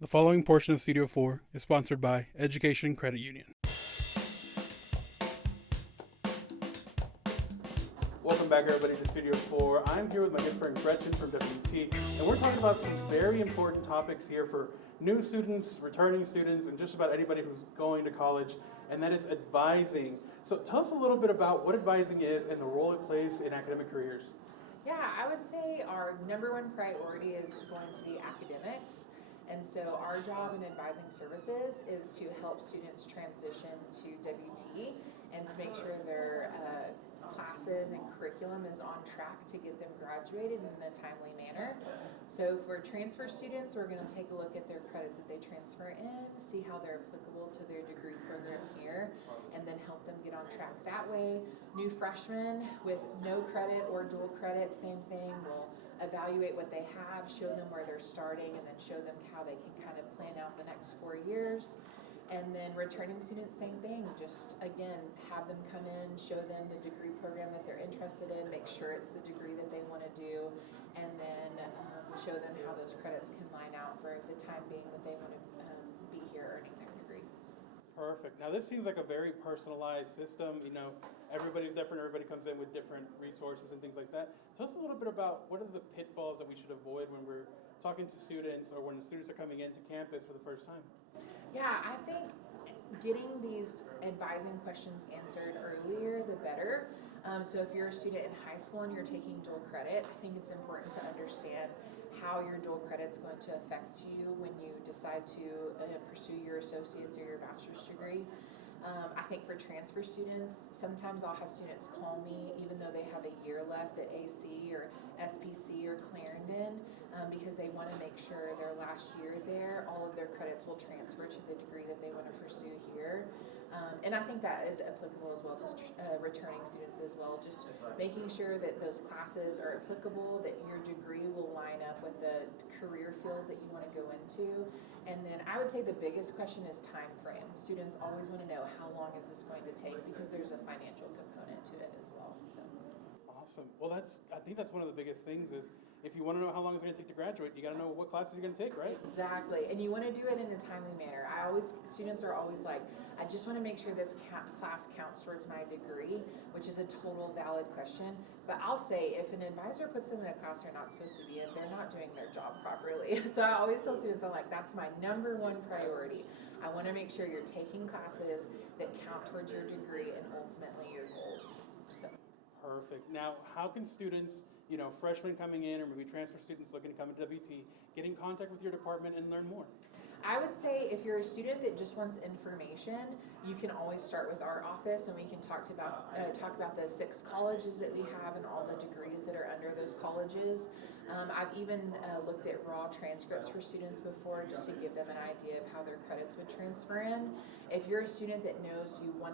The following portion of Studio 4 is sponsored by Education Credit Union. Welcome back, everybody, to Studio 4. I'm here with my good friend Gretchen from WT, and we're talking about some very important topics here for new students, returning students, and just about anybody who's going to college, and that is advising. So tell us a little bit about what advising is and the role it plays in academic careers. Yeah, I would say our number one priority is going to be academics. And so our job in advising services is to help students transition to WT and to make sure their classes and curriculum is on track to get them graduated in a timely manner. So for transfer students, we're going to take a look at their credits that they transfer in, see how they're applicable to their degree program here, and then help them get on track that way. New freshmen with no credit or dual credit, same thing. We'll evaluate what they have, show them where they're starting, and then show them how they can kind of plan out the next 4 years. And then returning students, same thing. Just, again, have them come in, show them the degree program that they're interested in, make sure it's the degree that they want to do, and then show them how those credits can line out for the time being that they want to be here earning their degree. Perfect. Now, this seems like a very personalized system. You know, everybody's different. Everybody comes in with different resources and things like that. Tell us a little bit about what are the pitfalls that we should avoid when we're talking to students or when the students are coming into campus for the first time. Yeah, I think getting these advising questions answered earlier, the better. So if you're a student in high school and you're taking dual credit, I think it's important to understand how your dual credit's going to affect you when you decide to pursue your associate's or your bachelor's degree. I think for transfer students, sometimes I'll have students call me even though they have a year left at AC or SPC or Clarendon because they want to make sure their last year there, all of their credits will transfer to the degree that they want to pursue here. And I think that is applicable as well to returning students as well, just making sure that those classes are applicable, that your degree will line up with the career field that you want to go into. And then I would say the biggest question is time frame. Students always want to know how long is this going to take because there's a financial component to it as well. So. Awesome. Well, I think that's one of the biggest things is if you want to know how long it's going to take to graduate, you got to know what classes you're going to take, right? Exactly. And you want to do it in a timely manner. Students are always like, I just want to make sure this class counts towards my degree, which is a total valid question. But I'll say if an advisor puts them in a class they're not supposed to be in, they're not doing their job properly. So I always tell students, I'm like, that's my number one priority. I want to make sure you're taking classes that count towards your degree and ultimately your goals. So. Perfect. Now, how can students, freshmen coming in or maybe transfer students looking to come into WT, get in contact with your department and learn more? I would say if you're a student that just wants information, you can always start with our office and we can talk about the 6 colleges that we have and all the degrees that are under those colleges. I've even looked at raw transcripts for students before just to give them an idea of how their credits would transfer in. If you're a student that knows you 100%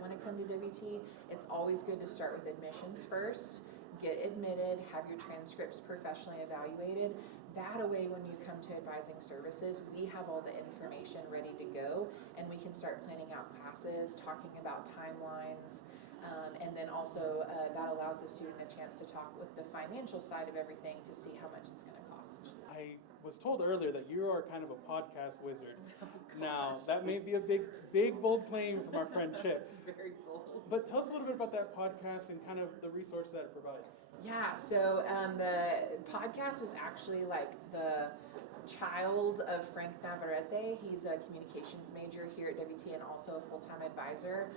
want to come to WT, it's always good to start with admissions first. Get admitted, have your transcripts professionally evaluated. That way, when you come to advising services, we have all the information ready to go, and we can start planning out classes, talking about timelines, and then also that allows the student a chance to talk with the financial side of everything to see how much it's going to cost. I was told earlier that you are kind of a podcast wizard. Oh, now, that may be a big, bold claim from our friend Chip. It's very bold. But tell us a little bit about that podcast and kind of the resource that it provides. Yeah, so the podcast was actually like the child of Frank Navarrete. He's a communications major here at WT and also a full-time advisor.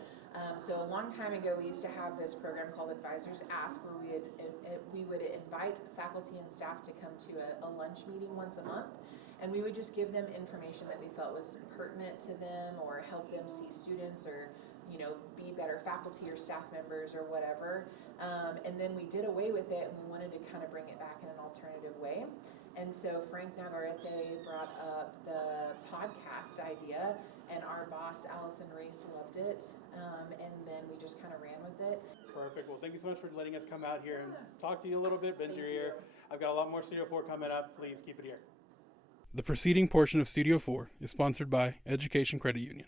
So a long time ago, we used to have this program called Advisors Ask, where we would invite faculty and staff to come to a lunch meeting once a month, and we would just give them information that we felt was pertinent to them or help them see students or be better faculty or staff members or whatever. And then we did away with it and we wanted to kind of bring it back in an alternative way. And so Frank Navarrete brought up the podcast idea and our boss, Allison Reese, loved it. And then we just kind of ran with it. Perfect. Well, thank you so much for letting us come out here and talk to you a little bit, bend your ear. I've got a lot more Studio 4 coming up. Please keep it here. The preceding portion of Studio 4 is sponsored by Education Credit Union.